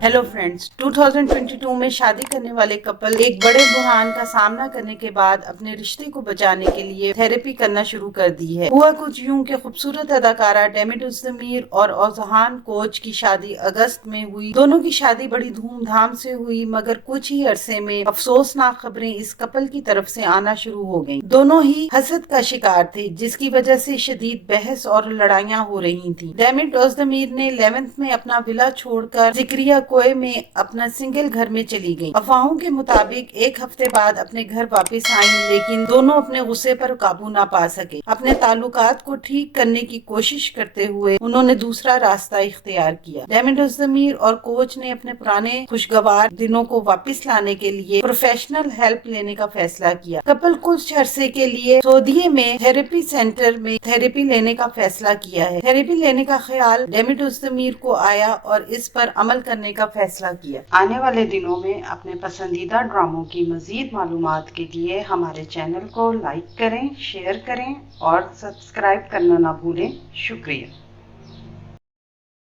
Hello friends, 2022 में शादी करने वाले कपल एक बड़े बुरहान का सामना करने के बाद अपने रिश्ते को बचाने के लिए थेरेपी करना शुरू कर दी है। हुआ कुछ यूं कि खूबसूरत अदाकारा डेमिट उज़्ज़मीर और ओज़हान कोच की शादी अगस्त में हुई। दोनों की शादी बड़ी धूमधाम से हुई, मगर कुछ ही अरसे में अफसोसनाक खबरें इस कपल की तरफ से आना शुरू हो गईं। दोनों ही हसद का शिकार थे, जिसकी वजह से शदीद बहस और लड़ाइयाँ हो रही थी। डेमिट उज़्ज़मीर ने 11th में अपना विला छोड़कर जिक्रिया कोए में अपना सिंगल घर में चली गई। अफवाहों के मुताबिक एक हफ्ते बाद अपने घर वापस आईं, लेकिन दोनों अपने गुस्से पर काबू ना पा सके। अपने ताल्लुकात को ठीक करने की कोशिश करते हुए उन्होंने दूसरा रास्ता इख्तियार किया। डेमिट उज़्ज़मीर और कोच ने अपने पुराने खुशगवार दिनों को वापस लाने के लिए प्रोफेशनल हेल्प लेने का फैसला किया। कपल कुछ अरसे के लिए सऊदीया में थेरेपी सेंटर में थेरेपी लेने का फैसला किया है। थेरेपी लेने का ख्याल डेमिट उज़्ज़मीर को आया और इस पर अमल करने का फैसला किया। आने वाले दिनों में अपने पसंदीदा ड्रामों की मजीद मालूमात के लिए हमारे चैनल को लाइक करें, शेयर करें और सब्सक्राइब करना ना भूलें। शुक्रिया।